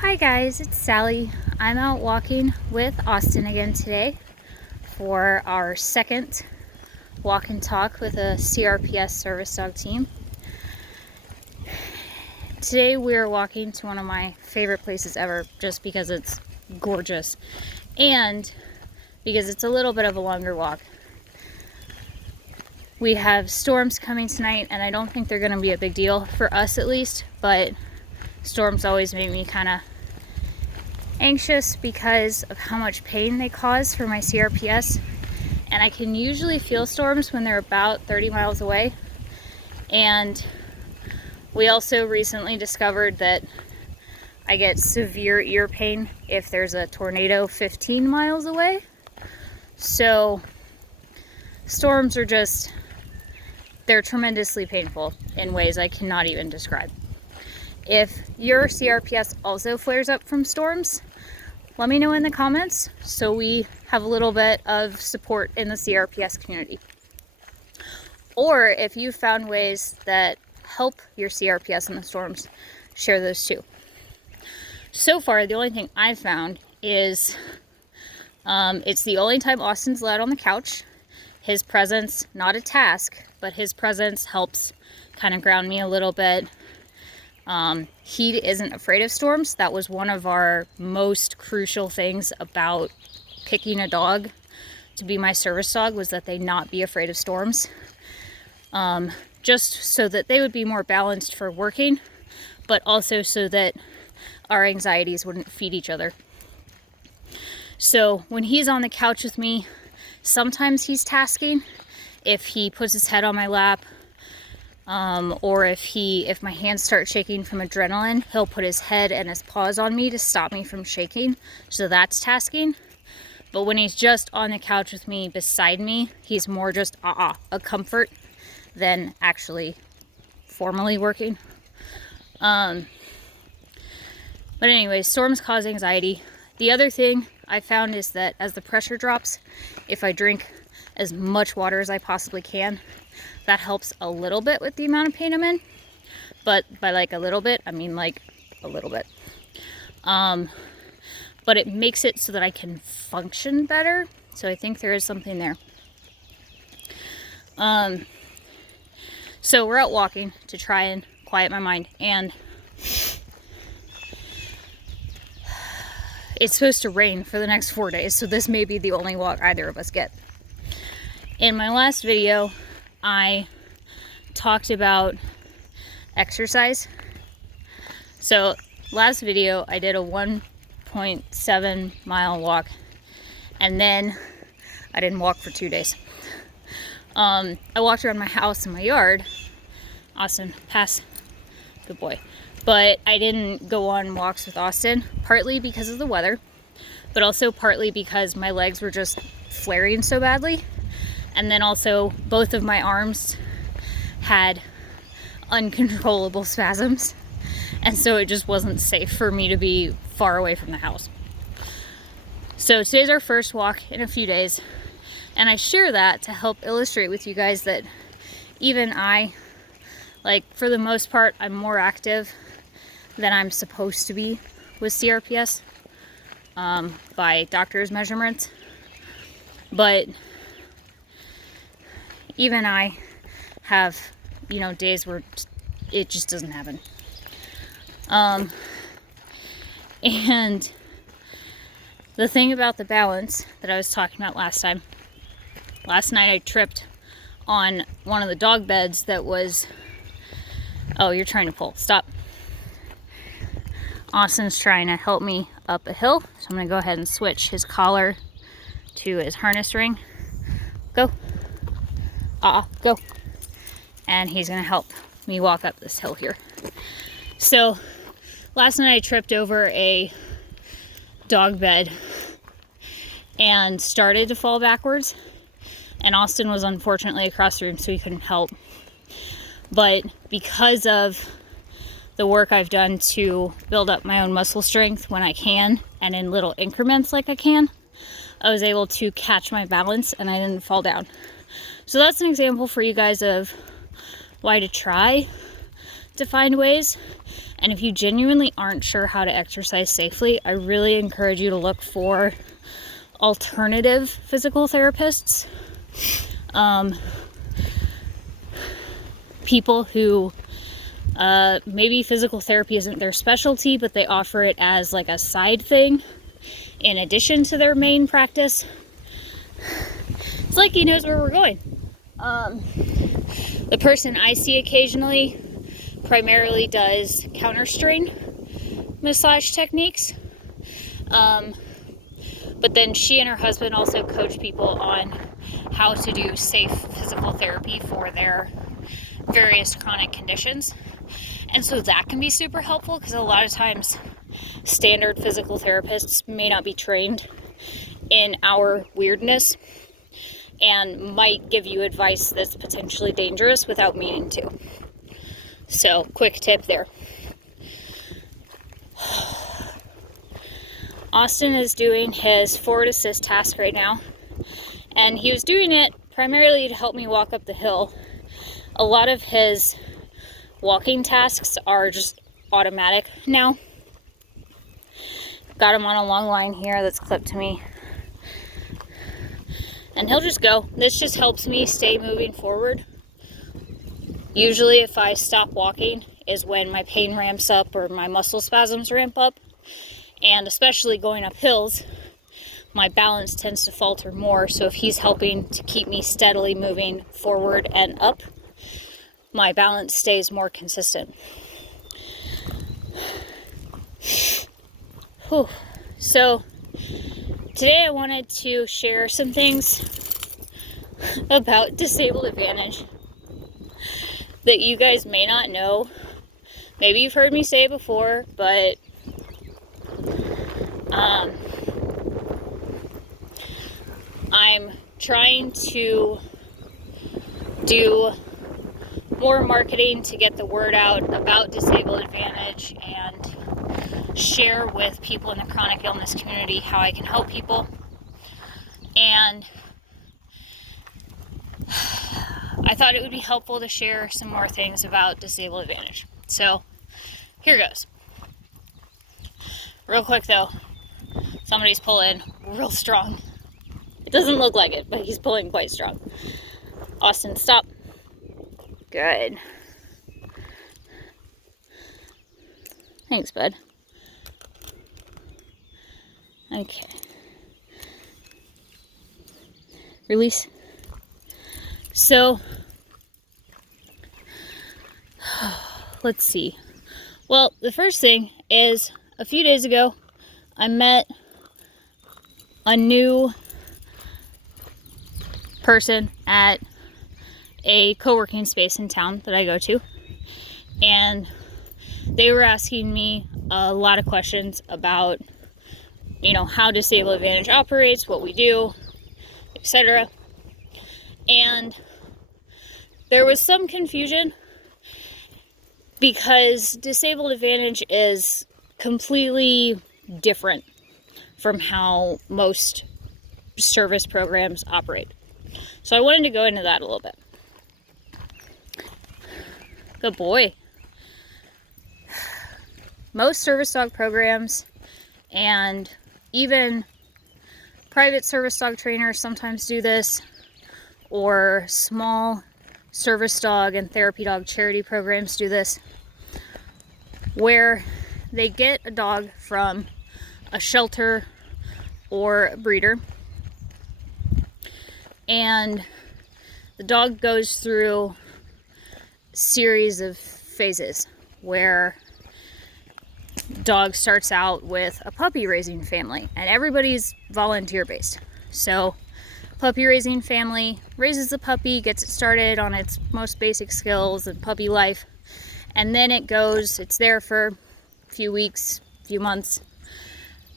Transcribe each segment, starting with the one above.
Hi guys, it's Sally. I'm out walking with Austin again today for our second walk and talk with a CRPS service dog team. Today we're walking to one of my favorite places ever just because it's gorgeous and because it's a little bit of a longer walk. We have storms coming tonight and I don't think they're going to be a big deal for us at least, but storms always make me kind of anxious because of how much pain they cause for my CRPS, and I can usually feel storms when they're about 30 miles away. And we also recently discovered that I get severe ear pain if there's a tornado 15 miles away. So storms are they're tremendously painful in ways I cannot even describe. If your CRPS also flares up from storms, let me know in the comments so we have a little bit of support in the CRPS community. Or if you found ways that help your CRPS in the storms, share those too. So far, the only thing I've found is it's the only time Austin's allowed on the couch. His presence, not a task, but his presence helps kind of ground me a little bit. He isn't afraid of storms. That was one of our most crucial things about picking a dog to be my service dog, was that they not be afraid of storms. Just so that they would be more balanced for working, but also so that our anxieties wouldn't feed each other. So when he's on the couch with me, sometimes he's tasking. If he puts his head on my lap, or if my hands start shaking from adrenaline, he'll put his head and his paws on me to stop me from shaking. So that's tasking. But when he's just on the couch with me, beside me, he's more just a comfort than actually formally working. But anyway, storms cause anxiety. The other thing I found is that as the pressure drops, if I drink as much water as I possibly can, that helps a little bit with the amount of pain I'm in. But by like a little bit, I mean like a little bit. But it makes it so that I can function better. So I think there is something there. So we're out walking to try and quiet my mind, and it's supposed to rain for the next 4 days, so this may be the only walk either of us get. In my last video, I talked about exercise. So last video, I did a 1.7 mile walk, and then I didn't walk for 2 days. I walked around my house and my yard. Austin, pass. Good boy. But I didn't go on walks with Austin, partly because of the weather, but also partly because my legs were just flaring so badly. And then also both of my arms had uncontrollable spasms. And so it just wasn't safe for me to be far away from the house. So today's our first walk in a few days. And I share that to help illustrate with you guys that even I, for the most part, I'm more active than I'm supposed to be with CRPS by doctor's measurements. But even I have, days where it just doesn't happen. And the thing about the balance that I was talking about last night I tripped on one of the dog beds that was, oh, you're trying to pull, stop. Austin's trying to help me up a hill, so I'm gonna go ahead and switch his collar to his harness ring. Go. Go. And he's gonna help me walk up this hill here. So last night I tripped over a dog bed and started to fall backwards, and Austin was unfortunately across the room, so he couldn't help. But because of the work I've done to build up my own muscle strength when I can, and in little increments like I can, I was able to catch my balance and I didn't fall down. So that's an example for you guys of why to try to find ways. And if you genuinely aren't sure how to exercise safely, I really encourage you to look for alternative physical therapists. People who maybe physical therapy isn't their specialty, but they offer it as like a side thing in addition to their main practice. It's like he knows where we're going. The person I see occasionally primarily does counter strain massage techniques. But then she and her husband also coach people on how to do safe physical therapy for their various chronic conditions. And so that can be super helpful, because a lot of times standard physical therapists may not be trained in our weirdness and might give you advice that's potentially dangerous without meaning to. So, quick tip there. Austin is doing his forward assist task right now, and he was doing it primarily to help me walk up the hill. A lot of his walking tasks are just automatic now. Got him on a long line here that's clipped to me, and he'll just go. This just helps me stay moving forward. Usually if I stop walking is when my pain ramps up or my muscle spasms ramp up. And especially going up hills, my balance tends to falter more. So if he's helping to keep me steadily moving forward and up, my balance stays more consistent. Whew. So today I wanted to share some things about Disabled Advantage that you guys may not know. Maybe you've heard me say it before, but I'm trying to do more marketing to get the word out about Disabled Advantage and share with people in the chronic illness community how I can help people. And I thought it would be helpful to share some more things about Disabled Advantage. So here goes. Real quick though, somebody's pulling real strong. It doesn't look like it, but he's pulling quite strong. Austin, stop. Good. Thanks, bud. Okay. Release. So, let's see. Well, the first thing is, a few days ago, I met a new person at a co-working space in town that I go to, and they were asking me a lot of questions about, how Disabled Advantage operates, what we do, etc. And there was some confusion because Disabled Advantage is completely different from how most service programs operate. So I wanted to go into that a little bit. Good boy. Most service dog programs and even private service dog trainers sometimes do this, or small service dog and therapy dog charity programs do this, where they get a dog from a shelter or a breeder, and the dog goes through a series of phases where dog starts out with a puppy raising family, and everybody's volunteer based. So puppy raising family raises the puppy, gets it started on its most basic skills and puppy life, and then it's there for a few weeks, few months,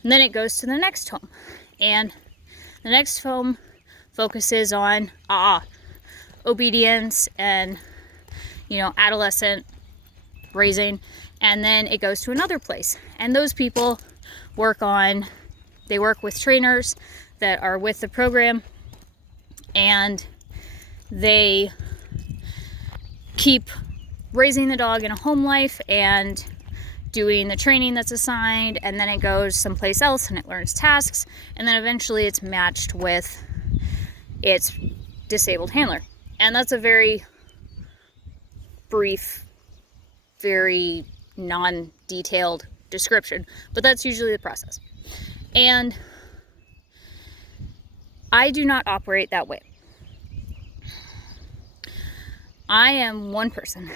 and then it goes to the next home. And the next home focuses on obedience and adolescent raising, and then it goes to another place. And those people work with trainers that are with the program, and they keep raising the dog in a home life and doing the training that's assigned, and then it goes someplace else and it learns tasks, and then eventually it's matched with its disabled handler. And that's a very brief, very non-detailed description, but that's usually the process. And I do not operate that way. I am one person.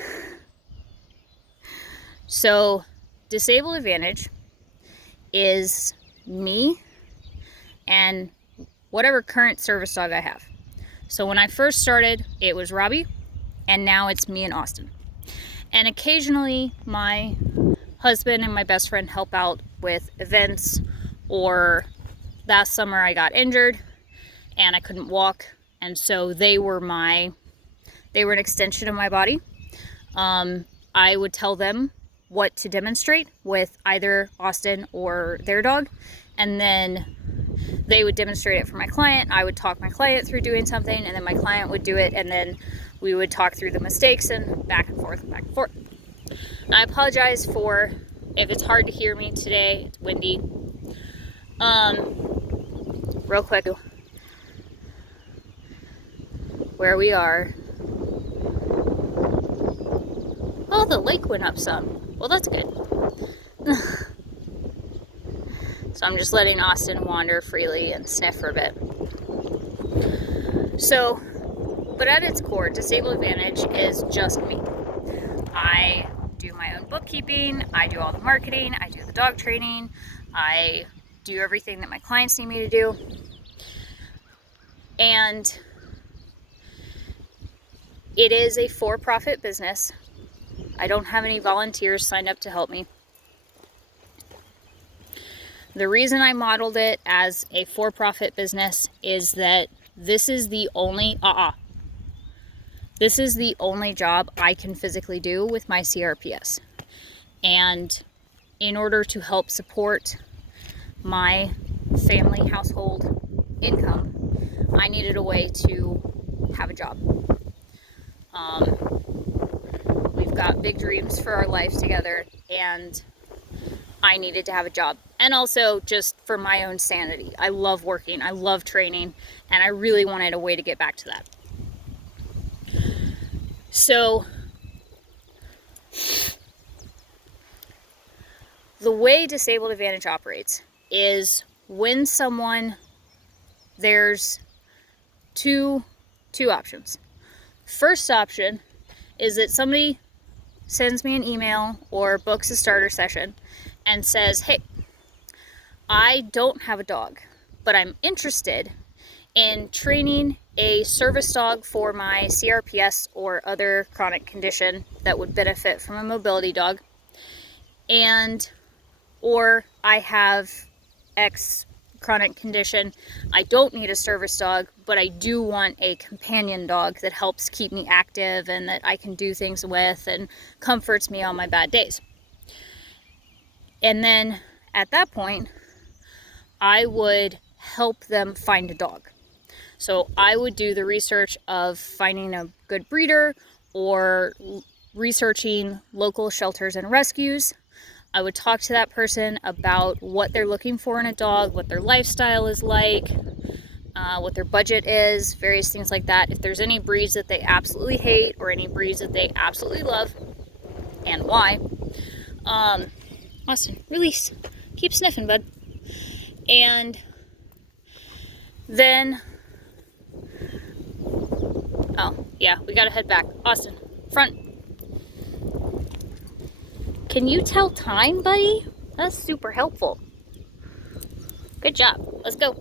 So Disabled Advantage is me and whatever current service dog I have. So when I first started, it was Robbie, and now it's me and Austin. And occasionally my husband and my best friend help out with events, or last summer I got injured and I couldn't walk, and so they were an extension of my body. I would tell them what to demonstrate with either Austin or their dog, and then they would demonstrate it for my client. I would talk my client through doing something, and then my client would do it, and then we would talk through the mistakes and back and forth and back and forth. And I apologize for if it's hard to hear me today. It's windy. Real quick, where we are. Oh, the lake went up some. Well, that's good. So I'm just letting Austin wander freely and sniff for a bit. So, but at its core, Disabled Advantage is just me. I do my own bookkeeping, I do all the marketing, I do the dog training, I do everything that my clients need me to do. And it is a for-profit business. I don't have any volunteers signed up to help me. The reason I modeled it as a for-profit business is that this is the only job I can physically do with my CRPS. And in order to help support my family household income, I needed a way to have a job. We've got big dreams for our lives together, and I needed to have a job. And also just for my own sanity. I love working, I love training, and I really wanted a way to get back to that. So the way Disabled Advantage operates is when there's two options. First option is that somebody sends me an email or books a starter session and says, hey, I don't have a dog, but I'm interested in training a service dog for my CRPS or other chronic condition that would benefit from a mobility dog, or I have X chronic condition. I don't need a service dog, but I do want a companion dog that helps keep me active and that I can do things with and comforts me on my bad days. And then at that point, I would help them find a dog. So I would do the research of finding a good breeder or researching local shelters and rescues. I would talk to that person about what they're looking for in a dog, what their lifestyle is like, what their budget is, various things like that. If there's any breeds that they absolutely hate or any breeds that they absolutely love, and why. Austin, release. Keep sniffing, bud. And then, oh yeah, we gotta head back. Austin, front. Can you tell time, buddy? That's super helpful. Good job. Let's go.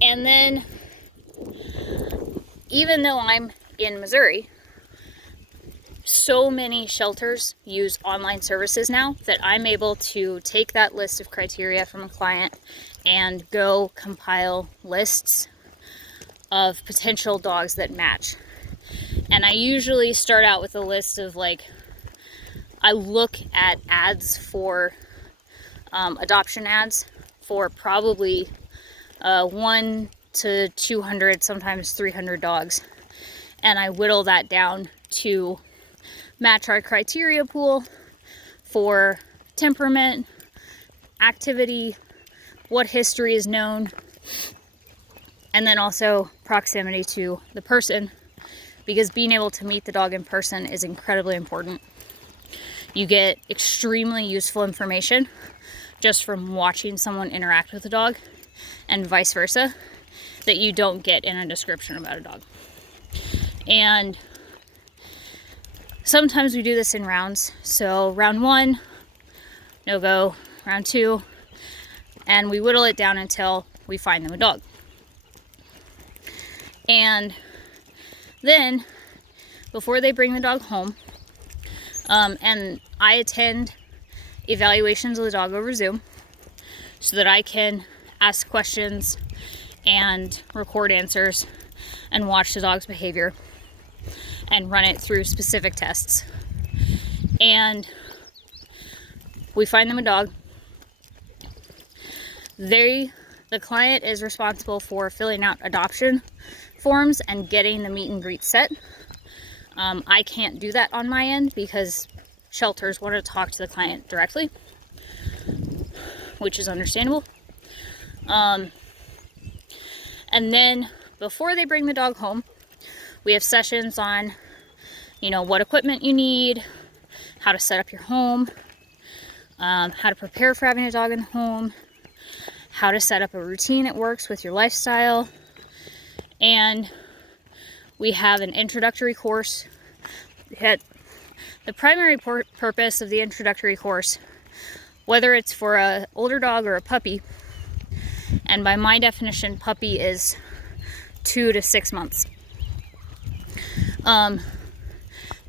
And then, even though I'm in Missouri, so many shelters use online services now that I'm able to take that list of criteria from a client and go compile lists of potential dogs that match. And I usually start out with a list of I look at ads for adoption ads for probably 1 to 200, sometimes 300 dogs. And I whittle that down to match our criteria pool for temperament, activity, what history is known, and then also proximity to the person, because being able to meet the dog in person is incredibly important. You get extremely useful information just from watching someone interact with a dog, and vice versa, that you don't get in a description about a dog. And sometimes we do this in rounds. So round 1, no go. Round 2, and we whittle it down until we find them a dog. And then, before they bring the dog home, and I attend evaluations of the dog over Zoom so that I can ask questions and record answers and watch the dog's behavior and run it through specific tests. And we find them a dog. The client is responsible for filling out adoption forms and getting the meet and greet set. I can't do that on my end because shelters want to talk to the client directly, which is understandable. And then before they bring the dog home, we have sessions on, what equipment you need, how to set up your home, how to prepare for having a dog in the home, how to set up a routine that works with your lifestyle. And we have an introductory course. The primary purpose of the introductory course, whether it's for an older dog or a puppy, and by my definition, puppy is 2 to 6 months.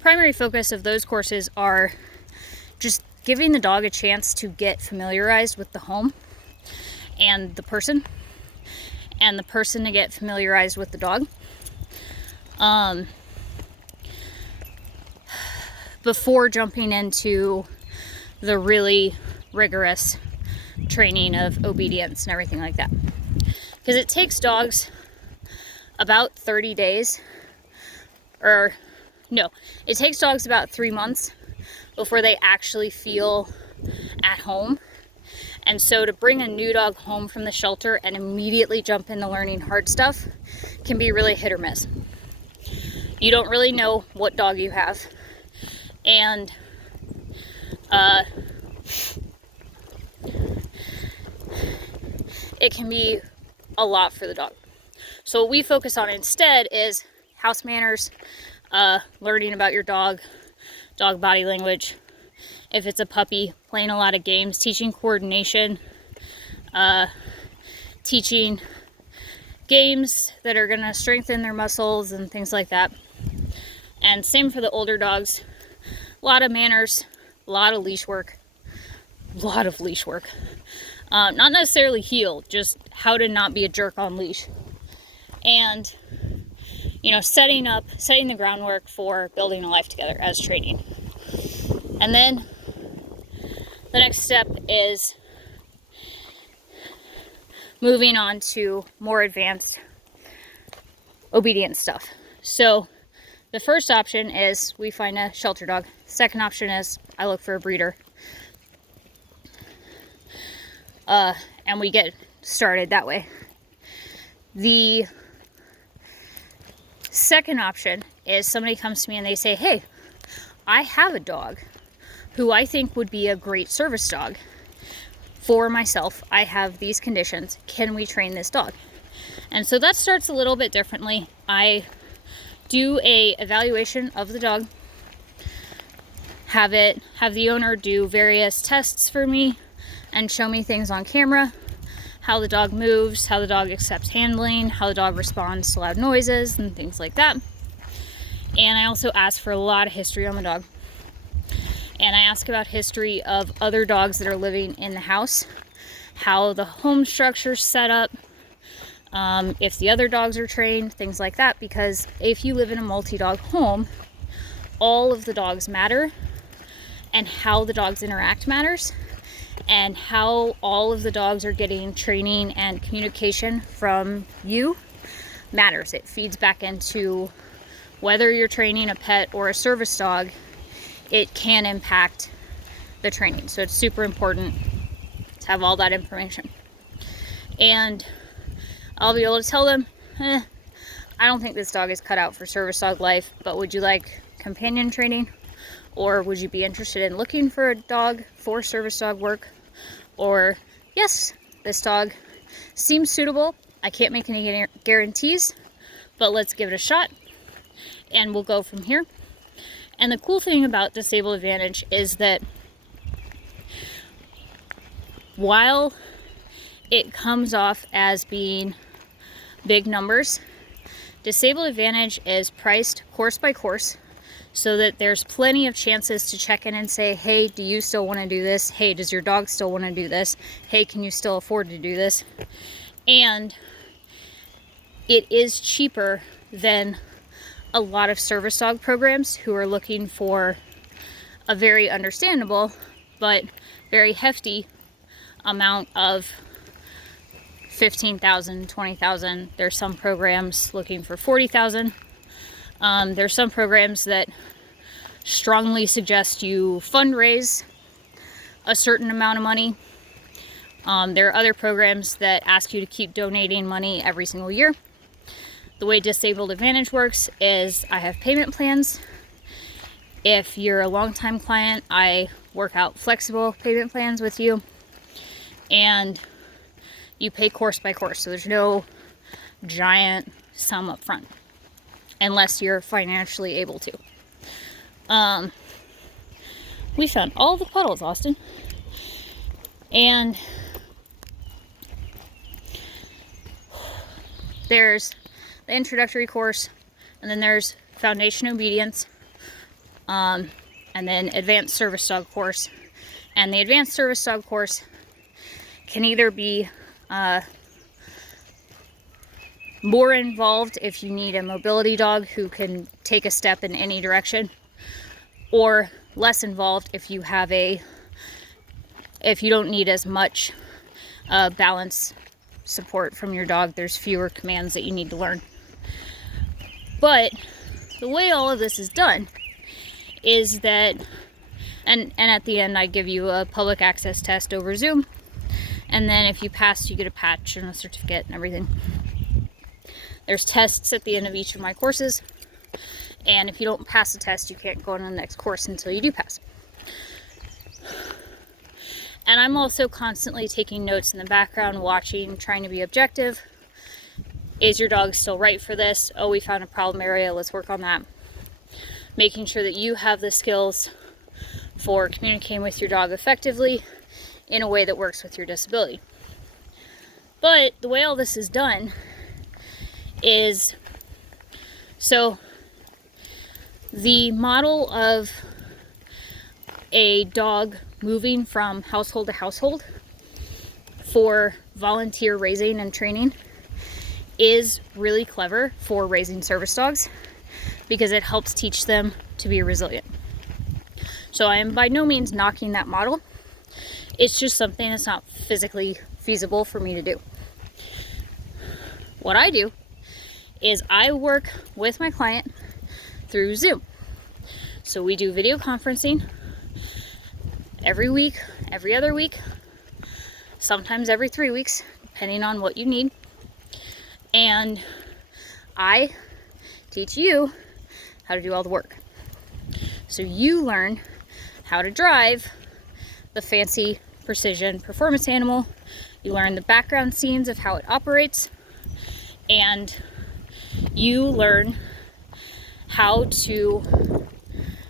Primary focus of those courses are just giving the dog a chance to get familiarized with the home and the person to get familiarized with the dog, before jumping into the really rigorous training of obedience and everything like that. Because it takes dogs about 30 days, it takes dogs about 3 months before they actually feel at home. And so to bring a new dog home from the shelter and immediately jump into learning hard stuff can be really hit or miss. You don't really know what dog you have. And it can be a lot for the dog. So what we focus on instead is house manners, learning about your dog, dog body language. If it's a puppy, playing a lot of games, teaching coordination, teaching games that are going to strengthen their muscles and things like that. And same for the older dogs. A lot of manners, a lot of leash work. Not necessarily heel, just how to not be a jerk on leash. And, setting the groundwork for building a life together as training. And then the next step is moving on to more advanced obedience stuff. So the first option is we find a shelter dog. Second option is I look for a breeder. And we get started that way. The second option is somebody comes to me and they say, hey, I have a dog who I think would be a great service dog for myself. I have these conditions. Can we train this dog? And so that starts a little bit differently. I do a evaluation of the dog, have the owner do various tests for me and show me things on camera, how the dog moves, how the dog accepts handling, how the dog responds to loud noises and things like that. And I also ask for a lot of history on the dog. And I ask about history of other dogs that are living in the house, how the home structure's set up, if the other dogs are trained, things like that. Because if you live in a multi-dog home, all of the dogs matter, and how the dogs interact matters, and how all of the dogs are getting training and communication from you matters. It feeds back into whether you're training a pet or a service dog. it can impact the training. So it's super important to have all that information. And I'll be able to tell them, I don't think this dog is cut out for service dog life, but would you like companion training? Or would you be interested in looking for a dog for service dog work? Or, yes, this dog seems suitable. I can't make any guarantees, but let's give it a shot and we'll go from here. And the cool thing about Disabled Advantage is that while it comes off as being big numbers, Disabled Advantage is priced course by course, so that there's plenty of chances to check in and say, hey, do you still want to do this? Hey, does your dog still want to do this? Hey, can you still afford to do this? And it is cheaper than a lot of service dog programs who are looking for a very understandable but very hefty amount of $15,000, $20,000. There's some programs looking for $40,000. There's some programs that strongly suggest you fundraise a certain amount of money. There are other programs that ask you to keep donating money every single year. The way Disabled Advantage works is I have payment plans. If you're a longtime client, I work out flexible payment plans with you, and you pay course by course. So there's no giant sum up front, unless you're financially able to. We found all the puddles, Austin. And there's the introductory course, and then there's Foundation Obedience, and then Advanced Service Dog course. And the Advanced Service Dog course can either be more involved if you need a mobility dog who can take a step in any direction, or less involved if you have if you don't need as much balance support from your dog. There's fewer commands that you need to learn. But the way all of this is done is that, and at the end I give you a public access test over Zoom, and then if you pass, you get a patch and a certificate and everything. There's tests at the end of each of my courses, and if you don't pass the test, you can't go on to the next course until you do pass. And I'm also constantly taking notes in the background, watching, trying to be objective. Is your dog still right for this? Oh, we found a problem area, let's work on that. Making sure that you have the skills for communicating with your dog effectively in a way that works with your disability. But the way all this is done is, so the model of a dog moving from household to household for volunteer raising and training is really clever for raising service dogs, because it helps teach them to be resilient. So I am by no means knocking that model. It's just something that's not physically feasible for me to do. What I do is I work with my client through Zoom. So we do video conferencing every week, every other week, sometimes every 3 weeks, depending on what you need. And I teach you how to do all the work. So you learn how to drive the fancy precision performance animal. You learn the background scenes of how it operates, and you learn how to,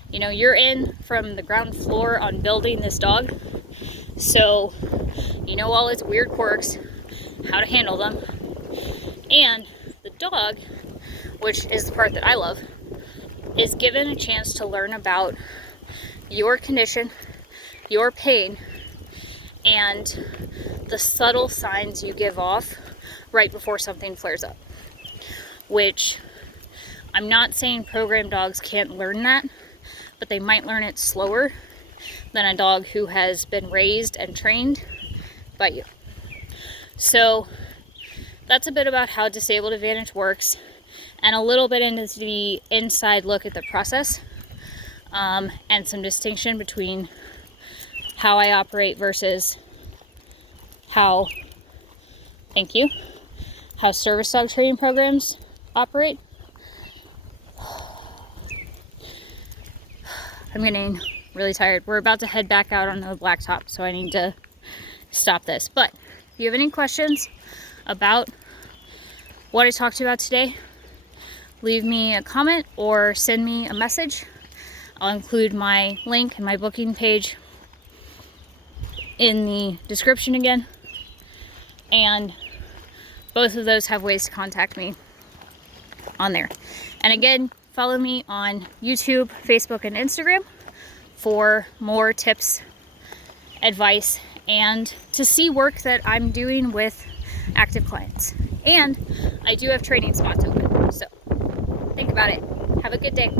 you're in from the ground floor on building this dog, so you know all its weird quirks, how to handle them. And the dog, which is the part that I love, is given a chance to learn about your condition, your pain, and the subtle signs you give off right before something flares up. Which, I'm not saying program dogs can't learn that, but they might learn it slower than a dog who has been raised and trained by you. So that's a bit about how Disabled Advantage works, and a little bit into the inside look at the process. and some distinction between how I operate versus how, thank you, how service dog training programs operate. I'm getting really tired. We're about to head back out on the blacktop, so I need to stop this. But if you have any questions about what I talked about today, leave me a comment or send me a message. I'll include my link and my booking page in the description again. And both of those have ways to contact me on there. And again, follow me on YouTube, Facebook, and Instagram for more tips, advice, and to see work that I'm doing with active clients. And I do have training spots open, so think about it. Have a good day.